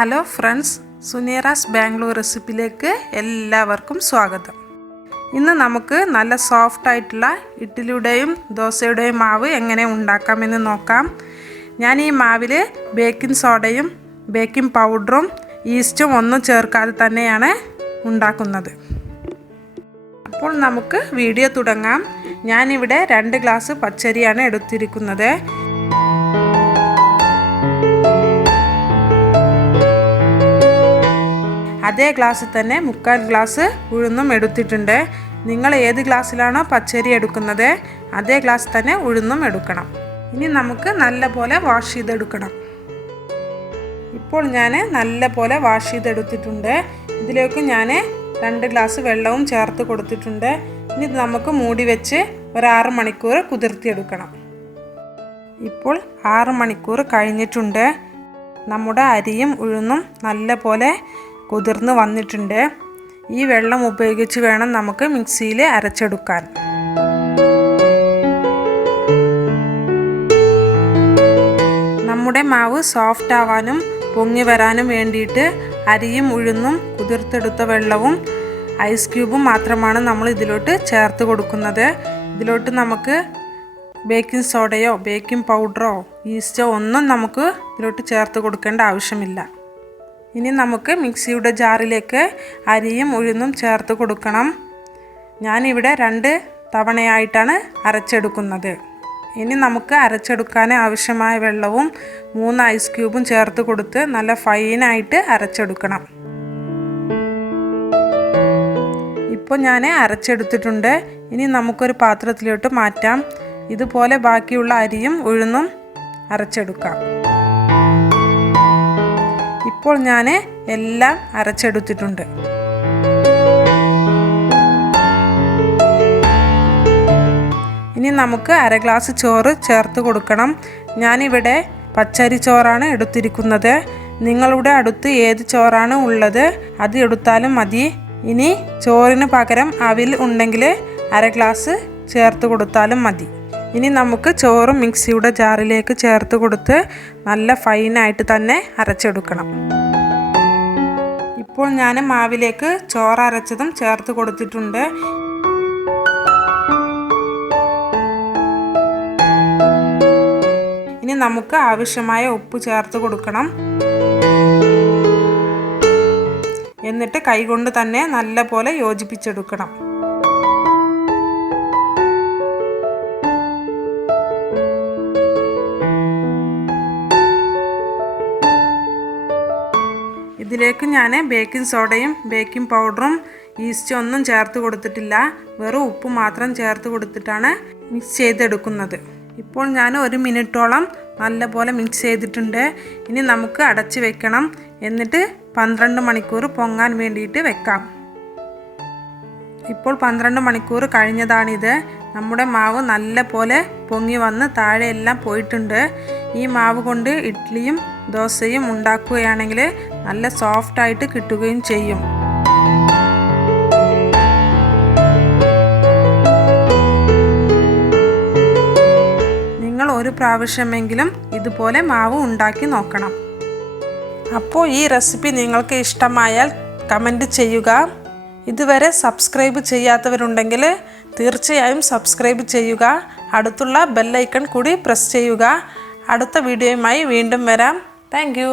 Hello friends, സുനീറാസ് Bangalore റെസിപ്പിയിലേക്ക് എല്ലാവർക്കും സ്വാഗതം. ഇന്ന് നമുക്ക് നല്ല സോഫ്റ്റായിട്ടുള്ള ഇഡ്ഡലിയുടെയും ദോശയുടെയും മാവ് എങ്ങനെ ഉണ്ടാക്കാമെന്ന് നോക്കാം. ഞാൻ ഈ മാവിൽ ബേക്കിംഗ് സോഡയും ബേക്കിംഗ് പൗഡറും ഈസ്റ്റും ഒന്നും ചേർക്കാതെ തന്നെയാണ് ഉണ്ടാക്കുന്നത്. അപ്പോൾ നമുക്ക് വീഡിയോ തുടങ്ങാം. ഞാനിവിടെ 2 ഗ്ലാസ് പച്ചരിയാണ് എടുത്തിരിക്കുന്നത്. അതേ ഗ്ലാസ്സിൽ തന്നെ 3/4 ഗ്ലാസ് ഉഴുന്നും എടുത്തിട്ടുണ്ട്. നിങ്ങൾ ഏത് ഗ്ലാസ്സിലാണോ പച്ചരി എടുക്കുന്നത് അതേ ഗ്ലാസ് തന്നെ ഉഴുന്നും എടുക്കണം. ഇനി നമുക്ക് നല്ല പോലെ വാഷ് ചെയ്തെടുക്കണം. ഇപ്പോൾ ഞാൻ നല്ല പോലെ വാഷ് ചെയ്തെടുത്തിട്ടുണ്ട്. ഇതിലേക്ക് ഞാൻ 2 ഗ്ലാസ് വെള്ളവും ചേർത്ത് കൊടുത്തിട്ടുണ്ട്. ഇനി നമുക്ക് മൂടി വെച്ച് ഒരു 6 മണിക്കൂർ കുതിർത്തിയെടുക്കണം. ഇപ്പോൾ 6 മണിക്കൂർ കഴിഞ്ഞിട്ടുണ്ട്. നമ്മുടെ അരിയും ഉഴുന്നും നല്ല പോലെ കുതിർന്ന് വന്നിട്ടുണ്ട്. ഈ വെള്ളം ഉപയോഗിച്ച് വേണം നമുക്ക് മിക്സിയിൽ അരച്ചെടുക്കാൻ. നമ്മുടെ മാവ് സോഫ്റ്റ് ആവാനും പൊങ്ങി വരാനും വേണ്ടിയിട്ട് അരിയും ഉഴുന്നും കുതിർത്തെടുത്ത വെള്ളവും ഐസ് ക്യൂബും മാത്രമാണ് നമ്മൾ ഇതിലോട്ട് ചേർത്ത് കൊടുക്കുന്നത്. ഇതിലോട്ട് നമുക്ക് ബേക്കിംഗ് സോഡയോ ബേക്കിംഗ് പൗഡറോ ഈസ്റ്റോ ഒന്നും നമുക്ക് ഇതിലോട്ട് ചേർത്ത് കൊടുക്കേണ്ട ആവശ്യമില്ല. ഇനി നമുക്ക് മിക്സിയുടെ ജാറിലേക്ക് അരിയും ഉഴുന്നും ചേർത്ത് കൊടുക്കണം. ഞാനിവിടെ 2 തവണയായിട്ടാണ് അരച്ചെടുക്കുന്നത്. ഇനി നമുക്ക് അരച്ചെടുക്കാൻ ആവശ്യമായ വെള്ളവും 3 ഐസ് ക്യൂബും ചേർത്ത് കൊടുത്ത് നല്ല ഫൈനായിട്ട് അരച്ചെടുക്കണം. ഇപ്പോൾ ഞാൻ അരച്ചെടുത്തിട്ടുണ്ട്. ഇനി നമുക്കൊരു പാത്രത്തിലോട്ട് മാറ്റാം. ഇതുപോലെ ബാക്കിയുള്ള അരിയും ഉഴുന്നും അരച്ചെടുക്കാം. ഇപ്പോൾ ഞാൻ എല്ലാം അരച്ചെടുത്തിട്ടുണ്ട്. ഇനി നമുക്ക് 1/2 ഗ്ലാസ് ചോറ് ചേർത്ത് കൊടുക്കണം. ഞാനിവിടെ പച്ചരി ചോറാണ് എടുത്തിരിക്കുന്നത്. നിങ്ങളുടെ അടുത്ത് ഏത് ചോറാണ് ഉള്ളത് അത് എടുത്താലും മതി. ഇനി ചോറിന് പകരം അവിൽ ഉണ്ടെങ്കിൽ 1/2 ഗ്ലാസ് ചേർത്ത് കൊടുത്താലും മതി. ഇനി നമുക്ക് ചോറ് മിക്സിയുടെ ജാറിലേക്ക് ചേർത്ത് കൊടുത്ത് നല്ല ഫൈനായിട്ട് തന്നെ അരച്ചെടുക്കണം. ഇപ്പോൾ ഞാൻ മാവിലേക്ക് ചോറ് അരച്ചതും ചേർത്ത് കൊടുത്തിട്ടുണ്ട്. ഇനി നമുക്ക് ആവശ്യമായ ഉപ്പ് ചേർത്ത് കൊടുക്കണം. എന്നിട്ട് കൈകൊണ്ട് തന്നെ നല്ല പോലെ യോജിപ്പിച്ചെടുക്കണം. ഇതിലേക്ക് ഞാൻ ബേക്കിംഗ് സോഡയും ബേക്കിംഗ് പൗഡറും ഈസ്റ്റും ഒന്നും ചേർത്ത് കൊടുത്തിട്ടില്ല. വെറും ഉപ്പ് മാത്രം ചേർത്ത് കൊടുത്തിട്ടാണ് മിക്സ് ചെയ്തെടുക്കുന്നത്. ഇപ്പോൾ ഞാൻ 1 മിനിറ്റോളം നല്ലപോലെ മിക്സ് ചെയ്തിട്ടുണ്ട്. ഇനി നമുക്ക് അടച്ച് വെക്കണം. എന്നിട്ട് 12 മണിക്കൂർ പൊങ്ങാൻ വേണ്ടിയിട്ട് വെക്കാം. ഇപ്പോൾ 12 മണിക്കൂർ കഴിഞ്ഞതാണിത്. നമ്മുടെ മാവ് നല്ല പോലെ പൊങ്ങി വന്ന് താഴെയെല്ലാം പോയിട്ടുണ്ട്. ഈ മാവ് കൊണ്ട് ഇഡ്ഡലിയും ദോശയും ഉണ്ടാക്കുകയാണെങ്കിൽ നല്ല സോഫ്റ്റായിട്ട് കിട്ടുകയും ചെയ്യും. നിങ്ങൾ ഒരു പ്രാവശ്യമെങ്കിലും ഇതുപോലെ മാവ് ഉണ്ടാക്കി നോക്കണം. അപ്പോൾ ഈ റെസിപ്പി നിങ്ങൾക്ക് ഇഷ്ടമായാൽ കമൻറ്റ് ചെയ്യുക. ഇതുവരെ സബ്സ്ക്രൈബ് ചെയ്യാത്തവരുണ്ടെങ്കിൽ തീർച്ചയായും സബ്സ്ക്രൈബ് ചെയ്യുക. അടുത്തുള്ള ബെല്ലൈക്കൺ കൂടി പ്രസ് ചെയ്യുക. അടുത്ത വീഡിയോയുമായി വീണ്ടും വരാം. Thank you.